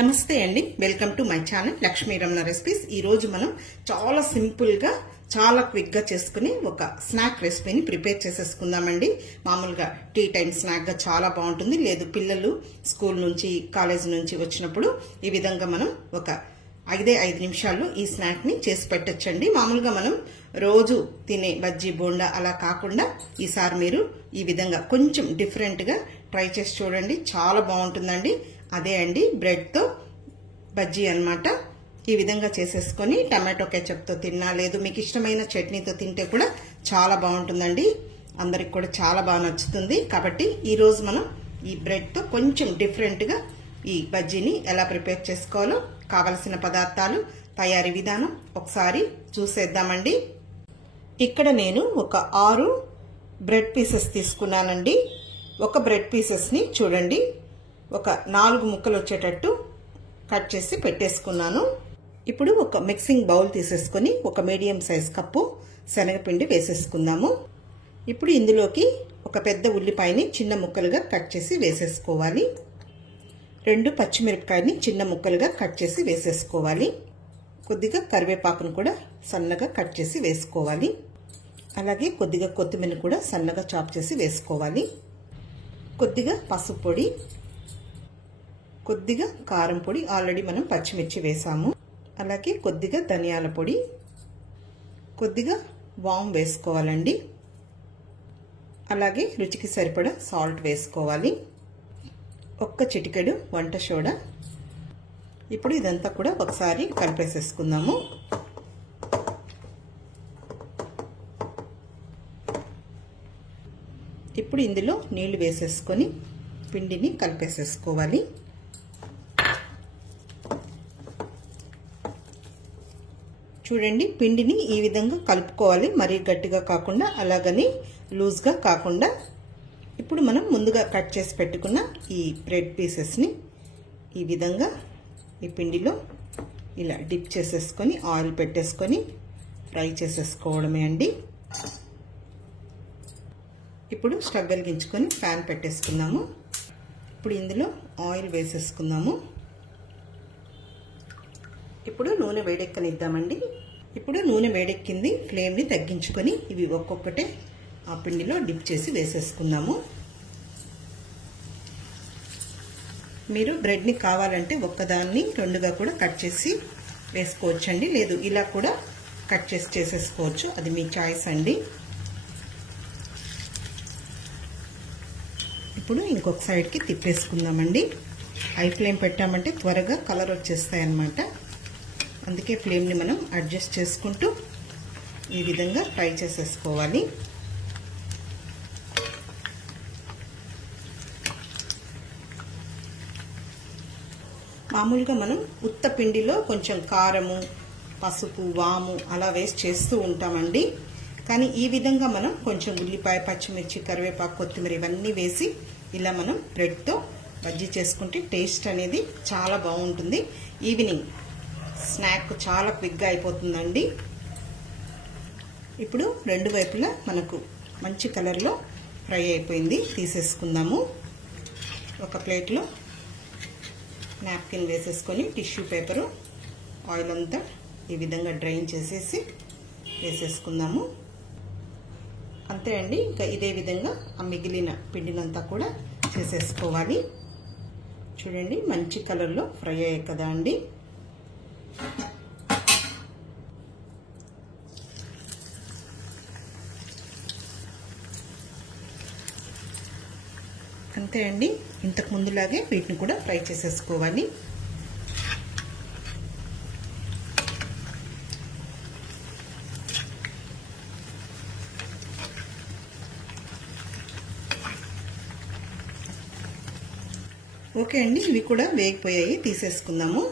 నమస్తే అండి, welcome to my channel Lakshmi Ramana recipes. ఈ రోజు మనం చాలా సింపుల్ గా చాలా క్విక్ గా చేసుకుని ఒక స్నాక్ రెసిపీని ప్రిపేర్ చేసేసుకుందామండి. మామూలుగా టీ టైం స్నాక్ గా చాలా బాగుంటుంది. లేదు పిల్లలు స్కూల్ నుంచి కాలేజ్ నుంచి వచ్చినప్పుడు ఈ విధంగా మనం ఒక 5 నిమిషాల్లో ఈ స్నాక్ ని చేసి పెట్టొచ్చండి. మామూలుగా మనం రోజు తినే బజ్జీ బోండా అలా కాకుండా ఈసారి మీరు ఈ విధంగా కొంచెం డిఫరెంట్ గా ట్రై చేసి చూడండి, చాలా బాగుంటుందండి. అదే అండి, బ్రెడ్ తో బజ్జీ అన్నమాట. ఈ విధంగా చేసేసుకొని టమాటో కెచప్ తో తిన్నా, లేదు మీకు ఇష్టమైన చట్నీతో తింటే కూడా చాలా బాగుంటుందండి. అందరికి కూడా చాలా బాగా నచ్చుతుంది. కాబట్టి ఈ రోజు మనం ఈ బ్రెడ్ తో కొంచెం డిఫరెంట్ గా ఈ బజ్జీని ఎలా ప్రిపేర్ చేసుకోవాలో కావలసిన పదార్థాలు, తయారీ విధానం ఒకసారి చూసేద్దామండి. ఇక్కడ నేను ఒక 6 బ్రెడ్ పీసెస్ తీసుకున్నానండి. ఒక బ్రెడ్ పీసెస్ ని చూడండి ఒక 4 ముక్కలు వచ్చేటట్టు కట్ చేసి పెట్టేసుకున్నాను. ఇప్పుడు ఒక మిక్సింగ్ బౌల్ తీసేసుకొని ఒక మీడియం సైజ్ కప్పు శనగపిండి వేసేసుకుందాము. ఇప్పుడు ఇందులోకి ఒక పెద్ద ఉల్లిపాయని చిన్న ముక్కలుగా కట్ చేసి వేసేసుకోవాలి. 2 పచ్చిమిరపకాయని చిన్న ముక్కలుగా కట్ చేసి వేసేసుకోవాలి. కొద్దిగా కరివేపాకును కూడా సన్నగా కట్ చేసి వేసుకోవాలి. అలాగే కొద్దిగా కొత్తిమీర కూడా సన్నగా చాప్ చేసి వేసుకోవాలి. కొద్దిగా పసుపు పొడి, కొద్దిగా కారం పొడి, ఆల్రెడీ మనం పచ్చిమిర్చి వేసాము. అలాగే కొద్దిగా ధనియాల పొడి, కొద్దిగా వామ్ వేసుకోవాలండి. అలాగే రుచికి సరిపడా సాల్ట్ వేసుకోవాలి. ఒక్క చిటికెడు వంట సోడా. ఇప్పుడు ఇదంతా కూడా ఒకసారి కలిపేసేసుకుందాము. ఇప్పుడు ఇందులో నీళ్లు వేసేసుకొని పిండిని కలిపేసేసుకోవాలి. చూడండి, పిండిని ఈ విధంగా కలుపుకోవాలి, మరీ గట్టిగా కాకుండా అలాగని లూజ్గా కాకుండా. ఇప్పుడు మనం ముందుగా కట్ చేసి పెట్టుకున్న ఈ బ్రెడ్ పీసెస్ని ఈ విధంగా ఈ పిండిలో ఇలా డిప్ చేసేసుకొని ఆయిల్ పెట్టేసుకొని ఫ్రై చేసేసుకోవడమే అండి. ఇప్పుడు స్టవ్ వెలిగించుకొని ప్యాన్ పెట్టేసుకుందాము. ఇప్పుడు ఇందులో ఆయిల్ వేసేసుకుందాము. ఇప్పుడు నూనె వేడెక్కనిద్దామండి. ఇప్పుడు నూనె వేడెక్కింది, ఫ్లేమ్ని తగ్గించుకొని ఇవి ఒక్కొక్కటే ఆ పిండిలో డిప్ చేసి వేసేసుకుందాము. మీరు బ్రెడ్ని కావాలంటే ఒక్కదాన్ని 2గా కూడా కట్ చేసి వేసుకోవచ్చండి, లేదు ఇలా కూడా కట్ చేసి చేసేసుకోవచ్చు, అది మీ చాయిస్ అండి. ఇప్పుడు ఇంకొక సైడ్కి తిప్పేసుకుందామండి. హై ఫ్లేమ్ పెట్టామంటే త్వరగా కలర్ వచ్చేస్తాయి అన్నమాట. అందుకే ఫ్లేమ్ని మనం అడ్జస్ట్ చేసుకుంటూ ఈ విధంగా ఫ్రై చేసేసుకోవాలి. మామూలుగా మనం ఉత్త పిండిలో కొంచెం కారము, పసుపు, వాము అలా వేసి చేస్తూ ఉంటామండి. కానీ ఈ విధంగా మనం కొంచెం ఉల్లిపాయ, పచ్చిమిర్చి, కరివేపాకు, కొత్తిమీర ఇవన్నీ వేసి ఇలా మనం బ్రెడ్తో బజ్జీ చేసుకుంటే టేస్ట్ అనేది చాలా బాగుంటుంది. ఈవినింగ్ స్నాక్ చాలా క్విక్గా అయిపోతుందండి. ఇప్పుడు 2 వైపులా మనకు మంచి కలర్లో ఫ్రై అయిపోయింది, తీసేసుకుందాము. ఒక ప్లేట్లో నాప్కిన్ వేసేసుకొని టిష్యూ పేపరు ఆయిల్ అంతా ఈ విధంగా డ్రైన్ చేసేసి వేసేసుకుందాము. అంతే అండి. ఇంకా ఇదే విధంగా ఆ మిగిలిన పిండినంతా కూడా చేసేసుకోవాలి. చూడండి, మంచి కలర్లో ఫ్రై అయ్యాయి కదా అండి. అంతే అండి, ఇంతకు ముందులాగే వీటిని కూడా ఫ్రై చేసేసుకోవాలి. ఓకే అండి, ఇవి కూడా వేగిపోయాయి, తీసేసుకుందాము.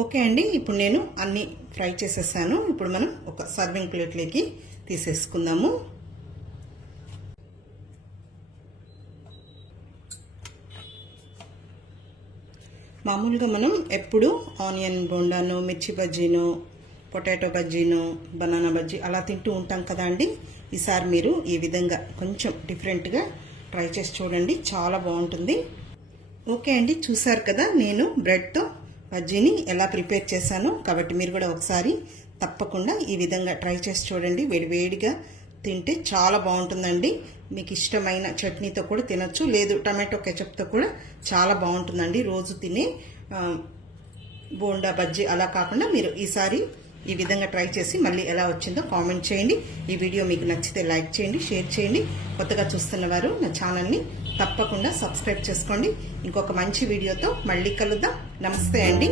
ఓకే అండి, ఇప్పుడు నేను అన్ని ఫ్రై చేసేసాను. ఇప్పుడు మనం ఒక సర్వింగ్ ప్లేట్లోకి తీసేసుకుందాము. మామూలుగా మనం ఎప్పుడు ఆనియన్ బోండాను, మిర్చి బజ్జీను, పొటాటో బజ్జీను, బనానా బజ్జీ అలా తింటూ ఉంటాం కదా అండి. ఈసారి మీరు ఈ విధంగా కొంచెం డిఫరెంట్గా ట్రై చేసి చూడండి, చాలా బాగుంటుంది. ఓకే అండి, చూసారు కదా నేను బ్రెడ్తో బజ్జీని ఎలా ప్రిపేర్ చేశాను. కాబట్టి మీరు కూడా ఒకసారి తప్పకుండా ఈ విధంగా ట్రై చేసి చూడండి. వేడివేడిగా తింటే చాలా బాగుంటుందండి. మీకు ఇష్టమైన చట్నీతో కూడా తినొచ్చు, లేదు టమాటో కెచప్తో కూడా చాలా బాగుంటుందండి. రోజు తినే బోండా బజ్జీ అలా కాకుండా మీరు ఈసారి ఈ విధంగా ట్రై చేసి మళ్ళీ ఎలా వచ్చిందో కామెంట్ చేయండి. ఈ వీడియో మీకు నచ్చితే లైక్ చేయండి, షేర్ చేయండి. కొత్తగా చూస్తున్న వారు నా ఛానల్ని తప్పకుండా సబ్స్క్రైబ్ చేసుకోండి. ఇంకొక మంచి వీడియోతో మళ్ళీ కలుద్దాం. నమస్తే అండి.